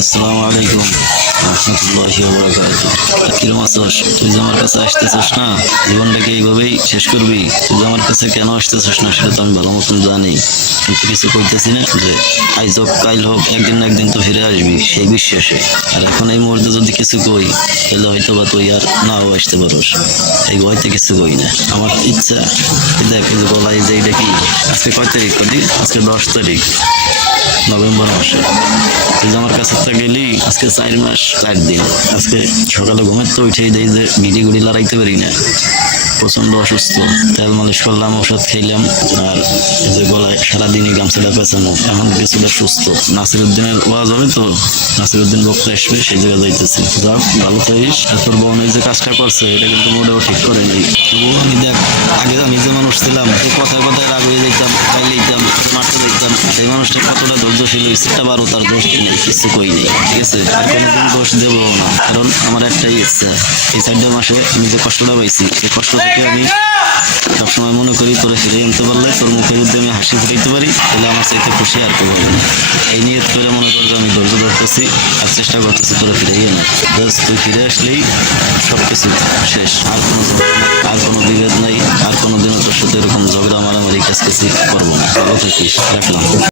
আসসালামু আলাইকুম রহমতুল্লাহি ওয়া বারাকাতুহু। কিরম আছোস? তুই যে আমার কাছে আসতেছিস না, জীবনটাকে এইভাবেই শেষ করবি? তুই যে আমার কাছে কেন আসতেছিস না সেটা তো আমি ভালো মতন জানি, কিন্তু কিছু কইতেছি না যে আইজ হোক কাইল হোক একদিন না একদিন তো ফিরে আসবি সেই বিশ্বাসে। আর এখন এই মুহূর্তে যদি কিছু কই তাহলে হয়তো বা তুই আর নাও আসতে পারোস, এই ভয়তে কিছু কই না। আমার ইচ্ছা দেখ এই যে বলাই যে এইটা কি, আজকে কয় তারিখ কদি? আজকে 10 তারিখ নভেম্বর মাসে। তুই যে আমার কাছে তো গেলি আজকে 4 মাস 4 দিন। আজকে সকালে ঘুমের তো উঠেই দেই যে গিটি গুড়ি লড়াইতে পারি না, প্রচন্ড অসুস্থ। তেল মালিশ করলাম, ওষুধ খাইলাম, আর এই যে গলায় সারাদিনই গামছাটা পেঁচানো। এখন কিছুটা সুস্থ। নাসিরুদ্দিনের ওয়াজ হবে তো, নাসিরুদ্দিন বক্তা আসবে, সেই জায়গায় যাইতেছি। যাক, ভালো থাকিস। আর তোর বোন এই যে কাজটা করছে এটা কিন্তু মোটেও ঠিক করে নাই। তবুও আমি দেখ, আগে আমি যে মানুষ ছিলাম এই কথায় কথায় রাগ হয়ে যেতাম, খাইলে যেতাম, মারতে দেখতাম, সেই মানুষটা কতটা ধৈর্যশীল হয়েছে এটা বারো, তার দোষ নেই, কিছু কই নেই, ঠিক আছে? আর কোনোদিন দোষ দেবো না, কারণ আমার একটাই ইচ্ছা, এই 4 মাসে আমি যে কষ্টটা পাইছি এই কষ্ট থেকে আমি সবসময় মনে করি তোরা ফিরে আনতে পারলে, তোর মুখের মধ্যে আমি হাসি ফুটাইতে পারি, তাহলে আমার চাইতে খুশি আর কেউ হবে না। এই নিয়ে তোরা মনে করো আমি ধৈর্য ধরতেছি আর চেষ্টা করতেছি তোরা ফিরেই আনা। জাস্ট তুই ফিরে আসলেই সব কিছু শেষ। আর কোনো ঝগড়া নাই, আর কোনো বিভেদ নাই, আর কোনোদিনও তোর সাথে এরকম ঝগড়া মারামারি কাছাকাছি করবো না। ভালো থাকিস, রাখলাম।